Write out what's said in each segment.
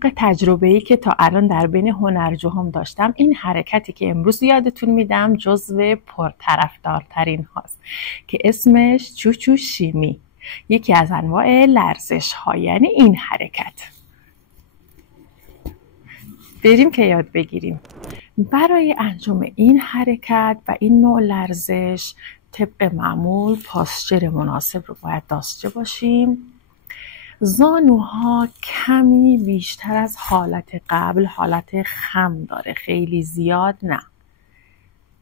طبق تجربه‌ای که تا الان در بین هنرجوهام داشتم، این حرکتی که امروز یادتون میدم جزو پرطرفدارترین هاست که اسمش چوچو شیمی، یکی از انواع لرزش ها. یعنی این حرکت بریم که یاد بگیریم. برای انجام این حرکت و این نوع لرزش طبق معمول پاسچر مناسب رو باید داشته باشیم. زانوها کمی بیشتر از حالت قبل حالت خم داره، خیلی زیاد نه.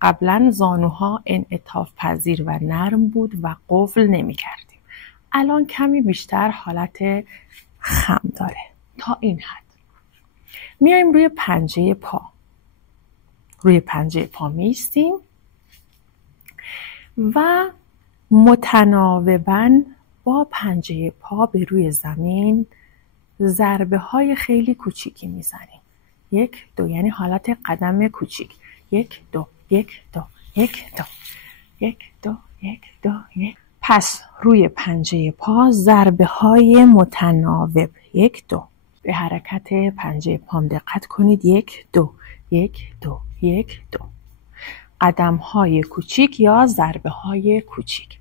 قبلا زانوها انعطاف پذیر و نرم بود و قفل نمی کردیم. الان کمی بیشتر حالت خم داره. تا این حد میایم روی پنجه پا. روی پنجه پا میستیم و متناوباً با پنجه پا به روی زمین ضربه های خیلی کوچیکی میزنیم. 1 2، یعنی حالت قدم کوچیک. 1 2 1 2 1 2 1 2 1 2 1. پس روی پنجه پا ضربه های متناوب. 1 2. به حرکت پنجه پام دقت کنید. 1 2 1 2 1 2. قدم های کوچیک یا ضربه های کوچیک.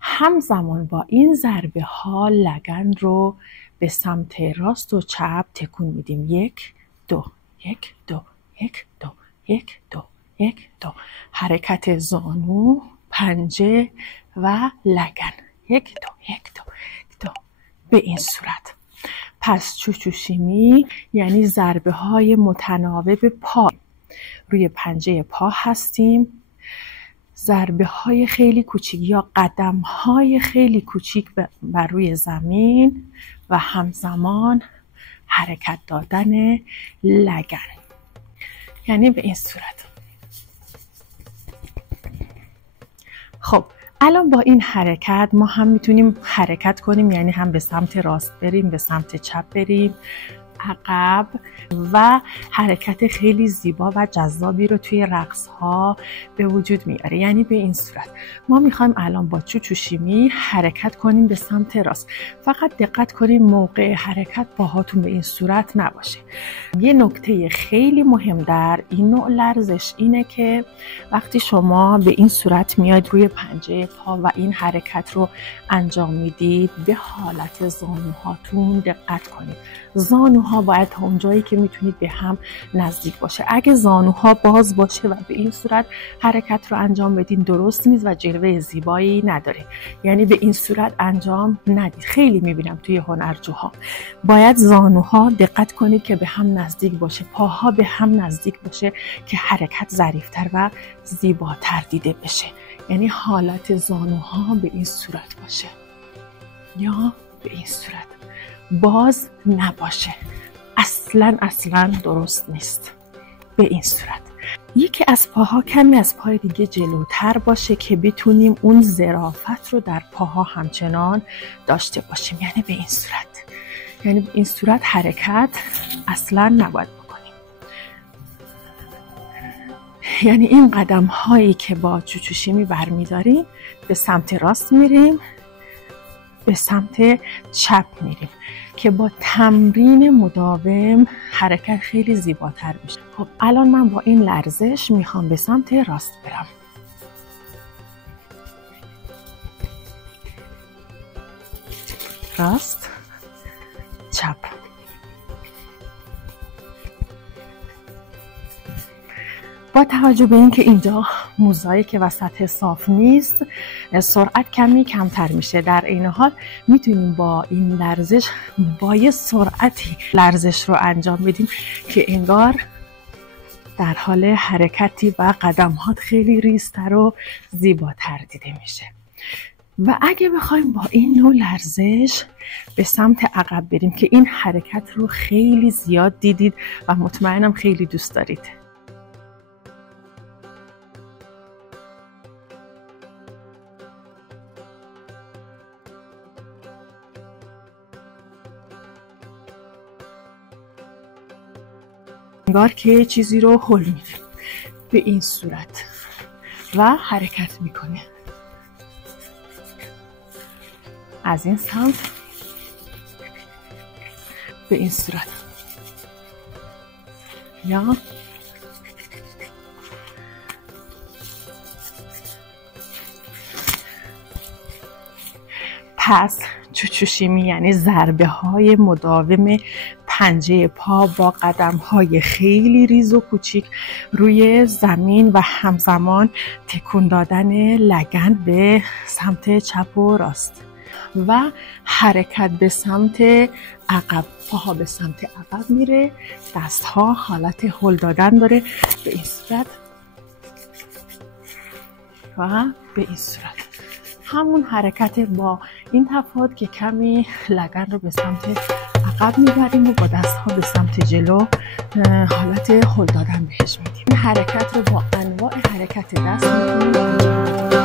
همزمان با این ضربه ها لگن رو به سمت راست و چپ تکون میدیم. 1 2 1 2 1 2 1 2 1 2. حرکت زانو، پنجه و لگن. 1 2 1 2 2. به این صورت. پس چوچو شیمی یعنی ضربه های متناوب پا. روی پنجه پا هستیم، ضربه های خیلی کوچیک یا قدم های خیلی کوچیک بر روی زمین و همزمان حرکت دادن لگن. یعنی به این صورت. خب الان با این حرکت ما هم میتونیم حرکت کنیم، یعنی هم به سمت راست بریم، به سمت چپ بریم، عقب، و حرکت خیلی زیبا و جذابی رو توی رقص ها به وجود میاره. یعنی به این صورت ما میخوایم الان با چوچو شیمی حرکت کنیم به سمت راست. فقط دقت کنیم موقع حرکت پاهاتون به این صورت نباشه. یه نکته خیلی مهم در این نوع لرزش اینه که وقتی شما به این صورت میاد روی پنجه پا و این حرکت رو انجام میدید، به حالت زانوهاتون دقت کنید. زانوها باید تا اونجایی که میتونید به هم نزدیک باشه. اگه زانوها باز باشه و به این صورت حرکت رو انجام بدین درست نیست و جلوه زیبایی نداره. یعنی به این صورت انجام ندید. خیلی میبینم توی هنرجوها. باید زانوها دقت کنید که به هم نزدیک باشه، پاها به هم نزدیک باشه که حرکت ظریفتر و زیباتر دیده بشه. یعنی حالت زانوها به این صورت باشه یا به این صورت، باز نباشه. اصلا درست نیست. به این صورت. یکی از پاها کمی از پای دیگه جلوتر باشه که بتونیم اون ظرافت رو در پاها همچنان داشته باشیم. یعنی به این صورت. یعنی به این صورت حرکت اصلا نباید بکنیم. یعنی این قدم هایی که با چوچو شیمی برمیداریم، به سمت راست میریم، به سمت چپ میریم که با تمرین مداوم حرکت خیلی زیباتر میشه. خب الان من با این لرزش میخوام به سمت راست برم. راست، چپ. با توجه به اینکه اینجا موزاییک و سطح صاف نیست، سرعت کمی کمتر میشه. در این حال میتونیم با این لرزش با یه سرعتی لرزش رو انجام بدیم که انگار در حال حرکتی و قدمات خیلی ریزتر و زیباتر دیده میشه. و اگه بخوایم با این نوع لرزش به سمت عقب بریم که این حرکت رو خیلی زیاد دیدید و مطمئنم خیلی دوست دارید. انگار که چیزی رو هل میده به این صورت و حرکت میکنه از این سمت به این صورت. یا پس چوچوشیمی یعنی ضربه های مداوم پنجه پا با قدم های خیلی ریز و کوچیک روی زمین و همزمان تکون دادن لگن به سمت چپ و راست و حرکت به سمت عقب. پاها به سمت عقب میره، دست ها حالت هل دادن داره به این صورت و به این صورت. همون حرکت با این تفاوت که کمی لگن رو به سمت عقب میبریم و با دست ها به سمت جلو حالت هل دادن بهش میدیم. این حرکت رو با انواع حرکت دست میکنیم.